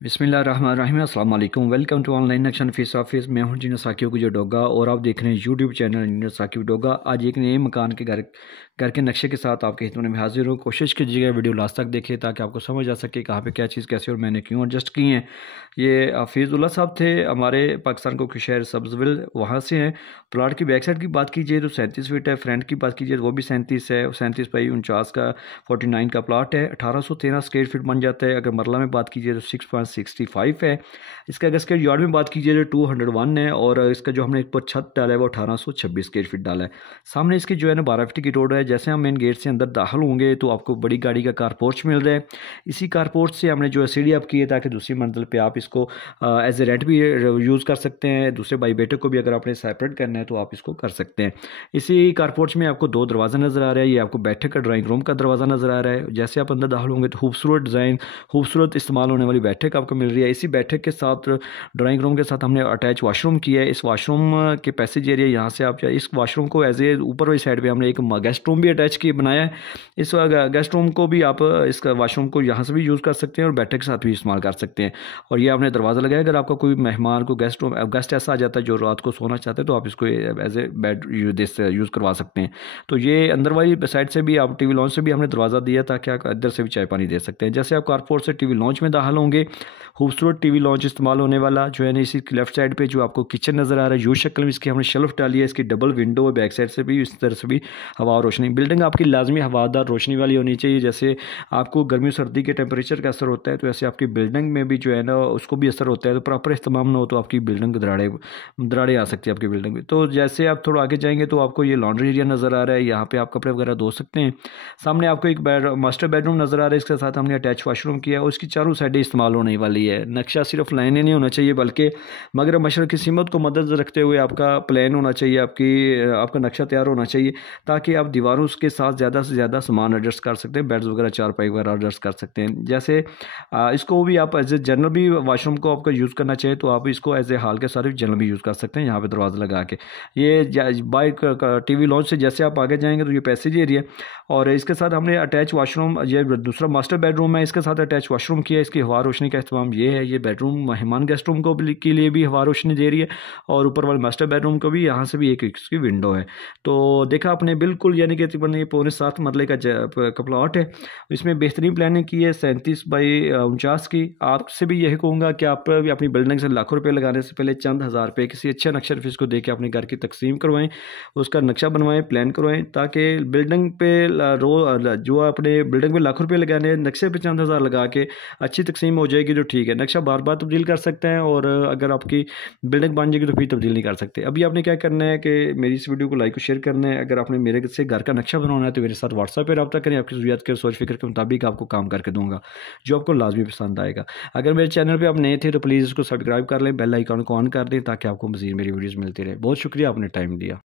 बिस्मिल्लाहिर्रहमानिर्रहीम अस्सलाम वालेकुम। Welcome to online action fees office. मैं हूं इंजीनियर साकिब जो डोगा और आप देख रहे हैं YouTube channel engineer Saqib Doga. आज एक नए मकान के घर के नक्शे के साथ आपके खिदमत में हाजिर हूँ। कोशिश कीजिएगा वीडियो लास्ट तक देखिए ताकि आपको समझ आ सके कहाँ पे क्या चीज़ कैसे और मैंने क्यों एडजस्ट की है। ये फीज़ुल्लाह साहब थे हमारे पाकिस्तान को शहर सब्जविल, वहाँ से हैं। प्लाट की बैक साइड की बात कीजिए तो 37 फीट है। फ्रंट की बात कीजिए तो वो भी 37 है। 37 बाई 49 का 49 का प्लाट है। 1813 स्क्वायर फीट बन जाता है। अगर मरला में बात कीजिए तो 6.65 है। इसका अगर स्क्वायर यार्ड में बात कीजिए तो 201 है। और इसका जो हमने ऊपर छत डाला है वो 1826 स्क्वायर फीट डाला है। सामने इसकी जो है ना 12 फीट की रोड है। जैसे हम मेन गेट से अंदर दाखिल होंगे तो आपको बड़ी गाड़ी का कार पोर्च मिल रहा है। इसी कार पोर्च से हमने जो है सीढ़ी अप की है ताकि दूसरी मंजिल पे आप इसको एज ए रेंट भी यूज़ कर सकते हैं। दूसरे भाई बेटे को भी अगर आपने सेपरेट करना है तो आप इसको कर सकते हैं। इसी कार पोर्च में आपको दो दरवाज़ा नज़र आ रहा है। ये आपको बैठक का ड्राइंग रूम का दरवाज़ा नज़र आ रहा है। जैसे आप अंदर दाखिल होंगे तो खूबसूरत डिज़ाइन, खूबसूरत इस्तेमाल होने वाली बैठक आपको मिल रही है। इसी बैठक के साथ ड्राइंग रूम के साथ हमने अटैच वाशरूम किया है। इस वाशरूम के पैसेज एरिया यहाँ से आप इस वाशरूम को एज ए ऊपर वाली साइड पे हमने एक गेस्ट रूम भी अटैच किए बनाया है। इस गेस्ट रूम को भी आप इस वाशरूम को यहाँ से भी यूज़ कर सकते हैं और बैठक के साथ भी इस्तेमाल कर सकते हैं। और ये आपने दरवाज़ा लगाया, अगर आपका कोई मेहमान को गेस्ट ऐसा आ जाता है जो रात को सोना चाहते हैं तो आप इसको एज ए बेड यूज़ करवा सकते हैं। तो ये अंदर वाली साइड से भी आप टीवी लॉन्च से भी हमने दरवाज़ा दिया ताकि आप इधर से भी चाय पानी दे सकते हैं। जैसे आप कारपोर्ट से टीवी लॉन्च में दाखिल होंगे, खूबसूरत टीवी लॉन्च इस्तेमाल होने वाला जो है ना। इसी लेफ्ट साइड पे जो आपको किचन नज़र आ रहा है यू शक्ल में, इसकी हमने शेल्फ डाली है। इसकी डबल विंडो है, बैक साइड से भी इस तरह से भी हवा और रोशनी। बिल्डिंग आपकी लाजमी हवादार रोशनी वाली होनी चाहिए। जैसे आपको गर्मी सर्दी के टेम्परेचर का असर होता है तो ऐसे आपकी बिल्डिंग में भी जो है ना उसको भी असर होता है। तो प्रॉपर इस्तेमाल ना हो तो आपकी बिल्डिंग दराड़े आ सकती है आपकी बिल्डिंग में। तो जैसे आप थोड़ा आगे जाएंगे तो आपको ये लॉन्ड्री एरिया नज़र आ रहा है। यहाँ पे आप कपड़े वगैरह धो सकते हैं। सामने आपको एक मास्टर बेडरूम नज़र आ रहा है। इसके साथ हमने अटैच वाशरूम किया है और उसकी चारों साइडें इस्तेमाल होने वाली है। नक्शा सिर्फ लाइनें नहीं होना चाहिए बल्कि मगरब मशरक़ की सीमत को मद्देनज़र रखते हुए आपका प्लान होना चाहिए, आपका नक्शा तैयार होना चाहिए ताकि आप दीवारों के साथ ज़्यादा से ज़्यादा सामान एडजस्ट कर सकते हैं। बेड्स वगैरह चारपाई वगैरह एडजस्ट कर सकते हैं। जैसे इसको भी आप एज ए जनरल भी वाशरूम को आपको यूज़ करना चाहिए तो आप इसको एज ए हॉल के साथ जनरल भी यूज़ कर सकते हैं। यहाँ पे दरवाज़ा लगा के ये बाइक टीवी लॉन्च से जैसे आप आगे जाएंगे तो ये पैसेज एरिया और इसके साथ हमने अटैच वाशरूम, ये दूसरा मास्टर बेडरूम है, इसके साथ अटैच वाशरूम किया है। इसकी हवा रोशनी का इस्तेमाल ये है। ये बेडरूम मेहमान गेस्ट रूम को के लिए भी हवा रोशनी दे रही है और ऊपर वाले मास्टर बेडरूम को भी यहाँ से भी एक इसकी विंडो है। तो देखा आपने बिल्कुल, यानी कि तकरीबन पौने 7 मरले का प्लॉट है। इसमें बेहतरीन प्लानिंग की है 37 बाई 49 की। आपसे भी यही कहूँगा कि आप भी अपनी बिल्डिंग से लाखों रुपये लगाने से पहले चंद हज़ार रुपये किसी अच्छे नक्शा नफीस को दे के अपने घर की तकसीम करवाएं, उसका नक्शा बनवाएं, प्लान करवाएं ताकि बिल्डिंग पे जो अपने बिल्डिंग में लाखों रुपये लगाने हैं नक्शे पे चंद हज़ार लगा के अच्छी तकसीम हो जाएगी तो ठीक है। नक्शा बार बार तब्दील कर सकते हैं और अगर आपकी बिल्डिंग बन जाएगी तो फिर तब्दील नहीं कर सकते। अभी आपने क्या करना है कि मेरी इस वीडियो को लाइक और शेयर करना है। अगर आपने मेरे से घर का नक्शा बनवाना है तो मेरे साथ व्हाट्सएप पर रब्ता करें। आपकी ज़रूरियात के सोच फिक्र के मुताबिक आपको काम करके दूंगा जो आपको लाजमी पसंद आएगा। अगर मेरे चैनल पर आप नए थे तो प्लीज़ इसको सब्सक्राइब कर लें, बेल आइकन को ऑन कर दें ताकि आपको मज़ीद मेरी वीडियोज़ मिलती रहे। बहुत शुक्रिया, आपने टाइम दिया।